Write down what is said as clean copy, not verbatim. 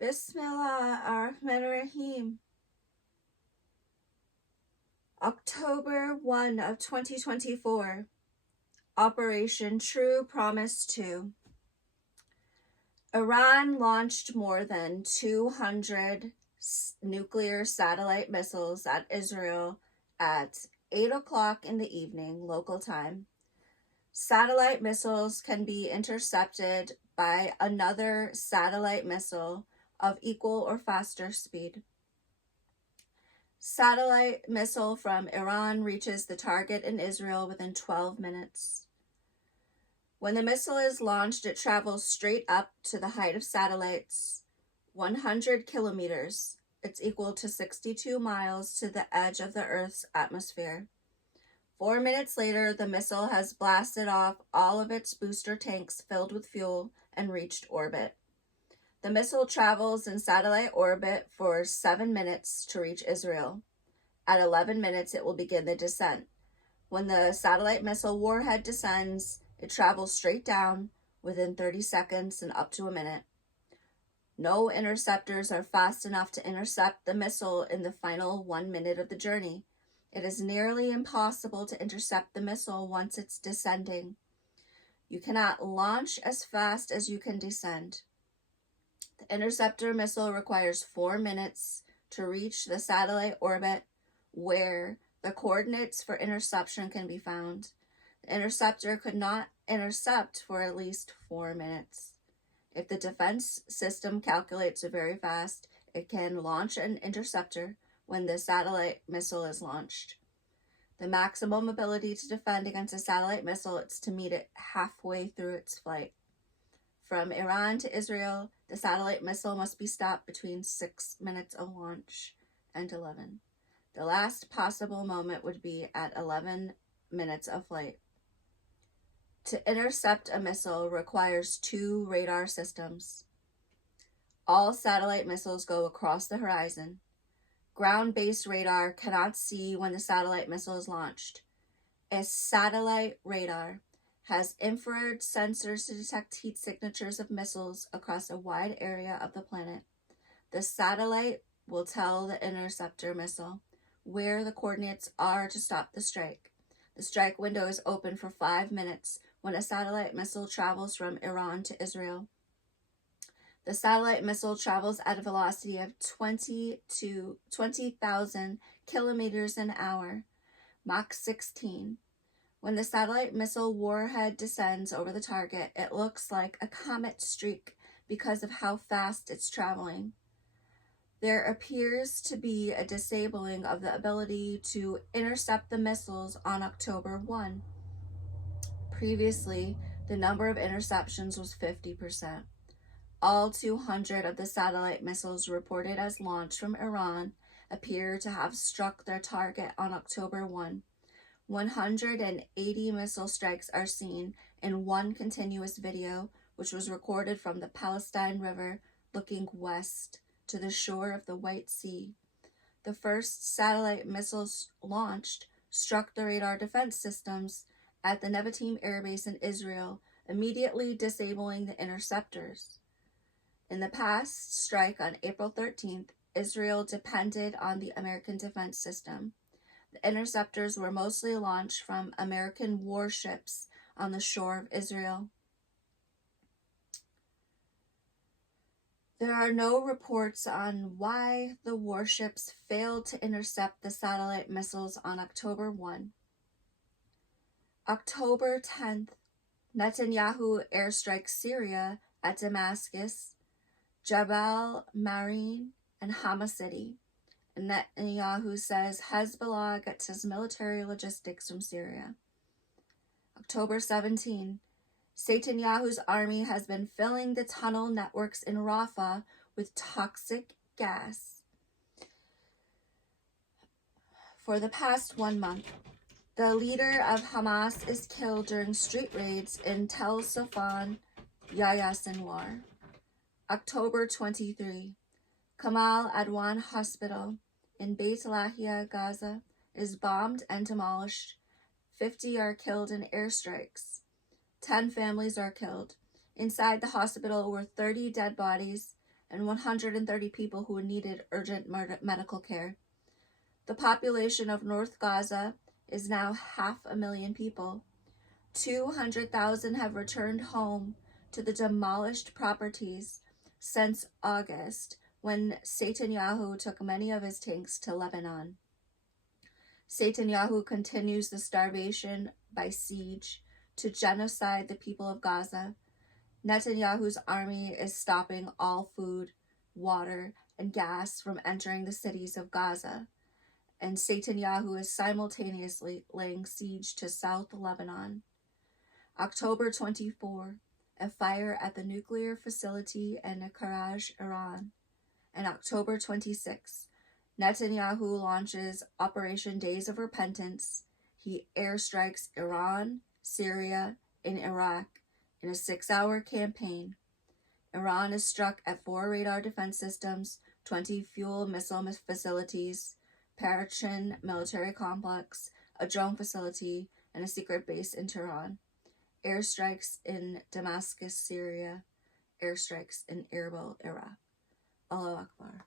Bismillah ar-Rahman ar-Rahim. October 1 of 2024. Operation True Promise 2. Iran launched more than 200 nuclear satellite missiles at Israel at 8 o'clock in the evening, local time. Satellite missiles can be intercepted by another satellite missile of equal or faster speed. Satellite missile from Iran reaches the target in Israel within 12 minutes. When the missile is launched, it travels straight up to the height of satellites, 100 kilometers. It's equal to 62 miles to the edge of the Earth's atmosphere. 4 minutes later, the missile has blasted off all of its booster tanks filled with fuel and reached orbit. The missile travels in satellite orbit for 7 minutes to reach Israel. At 11 minutes, it will begin the descent. When the satellite missile warhead descends, it travels straight down within 30 seconds and up to a minute. No interceptors are fast enough to intercept the missile in the final 1 minute of the journey. It is nearly impossible to intercept the missile once it's descending. You cannot launch as fast as you can descend. The interceptor missile requires 4 minutes to reach the satellite orbit where the coordinates for interception can be found. The interceptor could not intercept for at least 4 minutes. If the defense system calculates very fast, it can launch an interceptor when the satellite missile is launched. The maximum ability to defend against a satellite missile is to meet it halfway through its flight. From Iran to Israel, the satellite missile must be stopped between 6 minutes of launch and 11. The last possible moment would be at 11 minutes of flight. To intercept a missile requires 2 radar systems. All satellite missiles go across the horizon. Ground-based radar cannot see when the satellite missile is launched. A satellite radar has infrared sensors to detect heat signatures of missiles across a wide area of the planet. The satellite will tell the interceptor missile where the coordinates are to stop the strike. The strike window is open for 5 minutes when a satellite missile travels from Iran to Israel. The satellite missile travels at a velocity of 20,000 kilometers an hour, Mach 16. When the satellite missile warhead descends over the target, it looks like a comet streak because of how fast it's traveling. There appears to be a disabling of the ability to intercept the missiles on October 1. Previously, the number of interceptions was 50%. All 200 of the satellite missiles reported as launched from Iran appear to have struck their target on October 1. 180 missile strikes are seen in one continuous video, which was recorded from the Palestine River looking west to the shore of the White Sea. The first satellite missiles launched struck the radar defense systems at the Nevatim Air Base in Israel, immediately disabling the interceptors. In the past strike on April 13th, Israel depended on the American defense system. The interceptors were mostly launched from American warships on the shore of Israel. There are no reports on why the warships failed to intercept the satellite missiles on October 1. October 10th, Netanyahu airstrikes Syria at Damascus, Jabal Marine, and Hama City. Netanyahu says Hezbollah gets his military logistics from Syria. October 17, Netanyahu's army has been filling the tunnel networks in Rafah with toxic gas for the past 1 month. The leader of Hamas is killed during street raids in Tel Safan, Yahya Sinwar. October 23, Kamal Adwan Hospital in Beit Lahia, Gaza, is bombed and demolished. 50 are killed in airstrikes. 10 families are killed. Inside the hospital were 30 dead bodies and 130 people who needed urgent medical care. The population of North Gaza is now 500,000 people. 200,000 have returned home to the demolished properties since August, when Netanyahu took many of his tanks to Lebanon. Netanyahu continues the starvation by siege to genocide the people of Gaza. Netanyahu's army is stopping all food, water, and gas from entering the cities of Gaza, and Netanyahu is simultaneously laying siege to South Lebanon. October 24, a fire at the nuclear facility in Karaj, Iran. And October 26, Netanyahu launches Operation Days of Repentance. He airstrikes Iran, Syria, and Iraq in a 6-hour campaign. Iran is struck at 4 radar defense systems, 20 fuel missile facilities, Parachin military complex, a drone facility, and a secret base in Tehran. Airstrikes in Damascus, Syria. Airstrikes in Erbil, Iraq. Allahu Akbar.